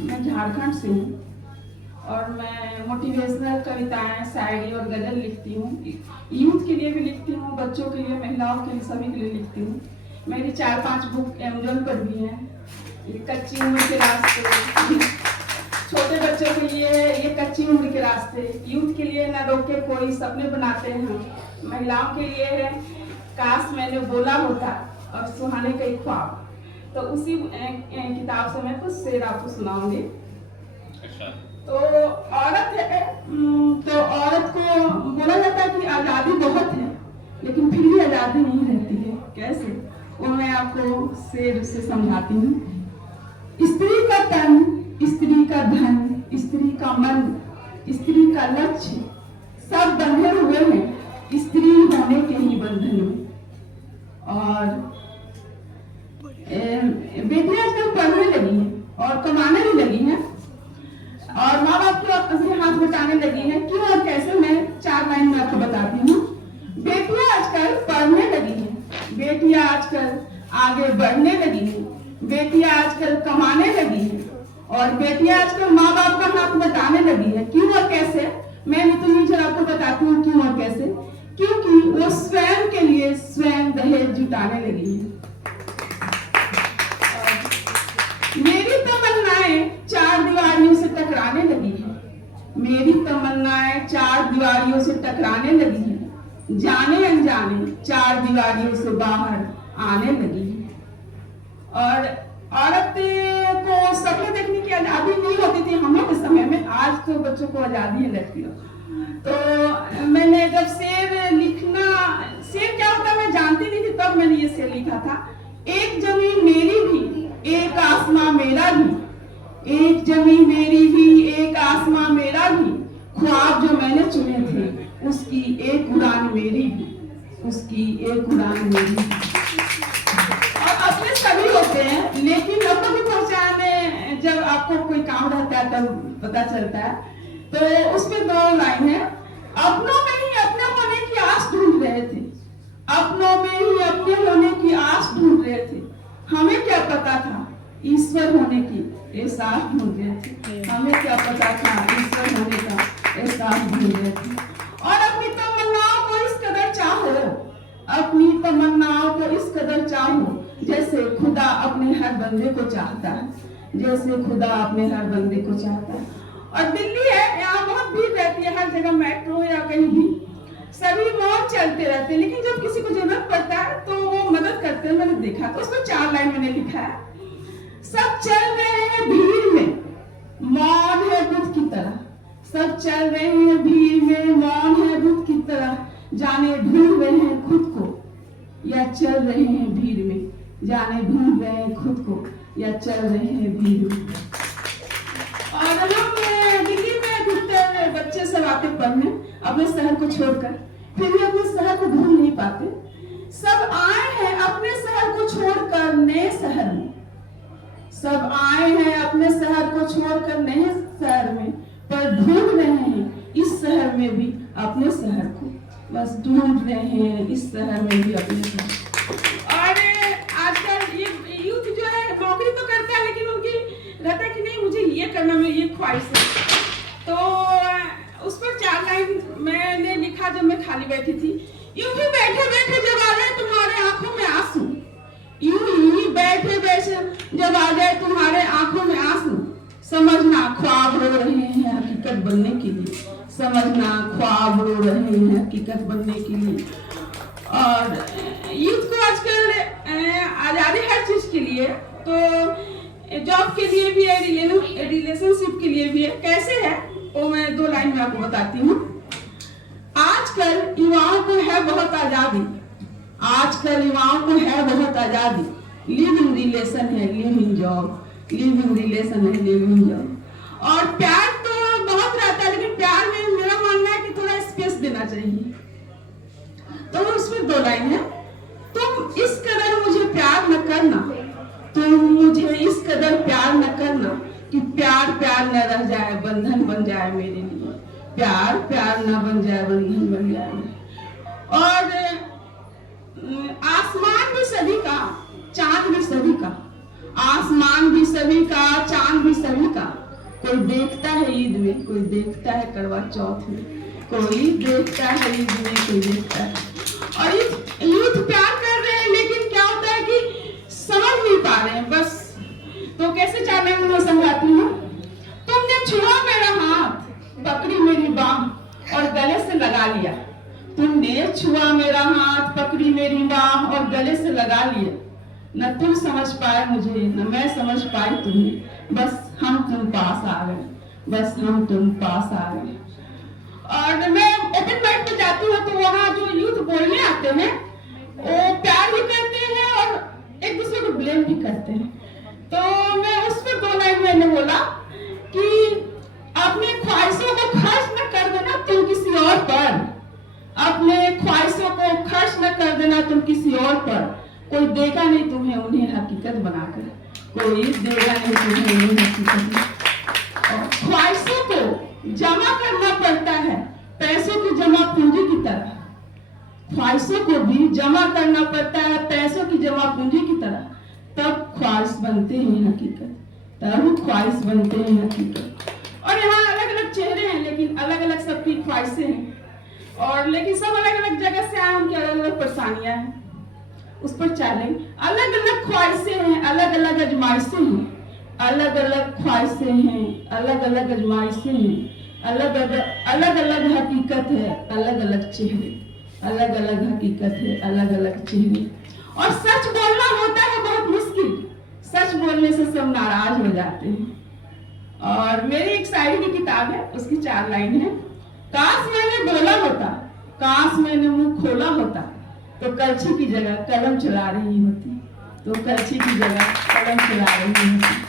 मैं झारखंड से हूँ और मैं मोटिवेशनल कविताएं, शायरी और गज़ल लिखती हूँ। यूथ के लिए भी लिखती हूँ, बच्चों के लिए, महिलाओं के लिए, सभी के लिए लिखती हूँ। मेरी 4-5 बुक अमेज़न पर भी हैं। ये कच्ची उम्र के रास्ते, छोटे बच्चों के लिए ये कच्ची उम्र के रास्ते, यूथ के लिए न रोके कोई सपने बनाते हैं हम, महिलाओं के लिए है काश मैंने बोला होता और सुहाने कई ख्वाब। तो उसी किताब से मैं कुछ शेर आपको सुनाऊंगी। तो औरत है, तो औरत को बोला जाता है कि आज़ादी बहुत है लेकिन फिर भी आज़ादी नहीं रहती है। कैसे, वो मैं आपको शेर से समझाती हूँ। स्त्री का तन, स्त्री का धन, स्त्री का मन, स्त्री का लक्ष्य सब बंधे हुए हैं स्त्री होने के ही बंधन में। और बेटियां आजकल पढ़ने लगी हैं और कमाने भी लगी हैं और माँ बाप को अपने हाथ बटाने लगी हैं। क्यों और कैसे, मैं 4 लाइन में आपको बताती हूँ। बेटियां आजकल पढ़ने लगी हैं, बेटियां आजकल आगे बढ़ने लगी हैं, बेटियां आजकल कमाने लगी हैं और बेटियां आजकल माँ बाप का हाथ बटाने लगी है। क्यों और कैसे, मैं नितु नीचर आपको बताती हूँ क्यों और कैसे। क्योंकि वो स्वयं के लिए स्वयं दहेज जुटाने लगी है। मेरी तमन्नाएं 4 दीवारियों से टकराने लगी है, मेरी तमन्नाएं 4 दीवारियों से टकराने लगी है, जाने अनजाने 4 दीवारियों से बाहर आने लगी है। और औरत को सपने देखने की आजादी नहीं होती थी हम लोग के समय में, आज तो बच्चों को आजादी है लगती है। तो मैंने जब शेर लिखना, शेर क्या होता है मैं जानती नहीं थी, तब मैंने ये शेर लिखा था। एक जमीन मेरी भी, एक आसमां मेरा भी, एक जमीन मेरी भी, एक आसमां मेरा भी, ख्वाब जो मैंने चुने थे उसकी एक उड़ान मेरी भी, उसकी एक उड़ान मेरी भी। और अपने सभी होते हैं लेकिन अपनों की पहचान जब आपको कोई काम रहता है तब पता चलता है। तो उसमें 2 लाइन है। अपनों में ही अपने होने की आस ढूंढ रहे थे, अपनों में ही अपने होने की आस ढूंढ रहे थे, हमें क्या पता था ईश्वर होने की एहसास ढूंढ रहे थे, हमें क्या पता था ईश्वर होने का एहसास ढूंढ रहे थे। और अपनी तमन्नाओं को इस कदर चाहो, अपनी तमन्नाओं को इस कदर चाहो जैसे खुदा अपने हर बंदे को चाहता है, जैसे खुदा अपने हर बंदे को चाहता है। और दिल्ली है, यहाँ बहुत भीड़ रहती है, हर जगह मेट्रो या कहीं भी सभी मौज चलते रहते हैं, लेकिन जब किसी को जरूरत पड़ता है तो वो मदद करते हैं। मैंने देखा तो उसमें 4 लाइन मैंने लिखा है। सब चल रहे हैं भीड़ में, मौन है बुद्ध की तरह, सब चल रहे हैं भीड़ में, मौन है बुद्ध की तरह, जाने ढूंढ रहे हैं खुद को या चल रहे हैं भीड़ में, जाने ढूंढ रहे हैं खुद को या चल रहे हैं भीड़ में। और हम दिल्ली में घूमते बच्चे सब आते पढ़ने अपने शहर को छोड़कर, फिर भी अपने शहर को ढूंढ नहीं पाते। सब आए हैं अपने शहर को छोड़कर नए शहर में, सब आए हैं अपने शहर को छोड़कर नए शहर में, पर ढूंढ रहे हैं इस शहर में भी अपने शहर को, बस ढूंढ रहे हैं इस शहर में भी अपने शहर। और आजकल ये यूथ जो है नौकरी तो करता है लेकिन उनकी रहता है कि नहीं मुझे ये करना, में ये ख्वाहिश है। तो उस पर 4 लाइन मैंने लिखा जब मैं खाली बैठी थी। यूं ही बैठे बैठे जब आ गए तुम्हारे आंखों में आंसू, यूं ही बैठे बैठे जब आ गए तुम्हारे आंखों में आंसू, समझना ख्वाब रो रहे हैं हकीकत बनने के लिए, समझना ख्वाब रो रहे हैं हकीकत बनने के लिए। और यूथ को आजकल आज़ादी हर चीज के लिए, तो जॉब के लिए भी है, रिलेशनशिप के लिए भी है। कैसे है वो मैं 2 लाइन में आपको बताती हूँ। आजकल युवाओं को है बहुत आजादी, आजकल युवाओं को है बहुत आजादी, लिविंग रिलेशन है लिविंग जॉब, लिविंग रिलेशन है लिविंग जॉब। और प्यार तो बहुत रहता है लेकिन प्यार में मेरा मानना है कि थोड़ा स्पेस देना चाहिए। तो उसमें 2 लाइन है। तुम इस कदर मुझे प्यार न करना, तुम मुझे इस कदर प्यार न करना कि प्यार प्यार न रह जाए बंधन बन जाए मेरे लिए, प्यार प्यार न बन जाए बंधन बन जाए। और आसमान भी सभी का, चांद भी सभी का, आसमान भी सभी का, चांद भी सभी का, कोई देखता है ईद में, कोई देखता है करवा चौथ में, कोई देखता है ईद में, कोई देखता है। और यूथ प्यार कर रहे हैं, लेकिन क्या होता है कि समझ नहीं पा रहे हैं बस। तो कैसे 4 लाइन में मैं समझाती हूँ। तुमने छुआ मेरा हाथ, पकड़ी मेरी बाह और गले से लगा लिया। तुमने छुआ मेरा हाथ, पकड़ी मेरी बाह और गले से लगा लिया। न तुम समझ पाए मुझे, न मैं समझ पाई तुम्हें, बस हम तुम पास आ गए, बस हम तुम पास आ गए। और मैं ओपन माइक में जाती हूँ तो वहाँ जो यूथ बोलने आते हैं वो प्यार भी करते हैं और एक दूसरे को ब्लेम भी करते हैं। तो मैं उस पर 2 लाइन मैंने बोला कि अपने ख्वाहिशों को खर्च न कर देना तुम किसी और पर, अपने ख्वाहिशों को खर्च न कर देना तुम किसी और पर। कोई देगा नहीं तुम्हें उन्हें हकीकत बनाकर, कोई देगा नहीं तुम्हें उन्हें हकीकत। ख्वाहिशों को जमा करना पड़ता है पैसों की जमा पूंजी की तरह, ख्वाहिशों को भी जमा करना पड़ता है पैसों की जमा पूंजी की तरह, तब ख्वाहिश बनते हैं हकीकत, तब ख्वाहिश बनते हैं हकीकत। और यहाँ अलग अलग चेहरे हैं, लेकिन अलग अलग सबकी ख्वाहिशें हैं, और लेकिन सब अलग अलग जगह से आए, उनकी अलग अलग परेशानियां हैं, उस पर चैलेंज। अलग अलग ख्वाहिशें हैं, अलग अलग अजमाइशें हैं, अलग अलग ख्वाहिशें हैं, अलग अलग अजमाइशें हैं, अलग अलग हकीकत है, अलग अलग चेहरे, अलग अलग हकीकत है, अलग अलग चेहरे। और सच बोलना होता है बहुत मुश्किल, सच बोलने से सब नाराज हो जाते हैं। और मेरी एक शायरी की किताब है, उसकी 4 लाइन है। काश मैंने बोला होता, काश मैंने मुंह खोला होता, तो कलछी की जगह कलम चला रही होती, तो कलछी की जगह कलम चला रही होती।